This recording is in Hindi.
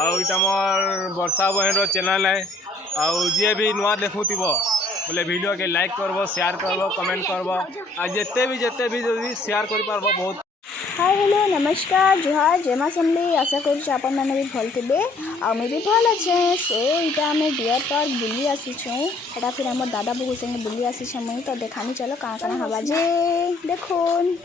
आईटा मोर वर्षा बहन चैनल है। आउ जी भी नुआ देखुव बोले वीडियो के लाइक करब शेयर करब कमेंट करब आ जिते भी जदि शेयर कर पारब बहुत। हाय हेलो नमस्कार जुहार जय माँ समली आशा कर भी भल थे आ भी भल अच्छे। सो इटा आम डियर पार्क बुली आसीटा फिर आम दादा बहु संगे बुली आसी मुई तो देखानी चलो कहाँ कहाँ हवा जे देखुन।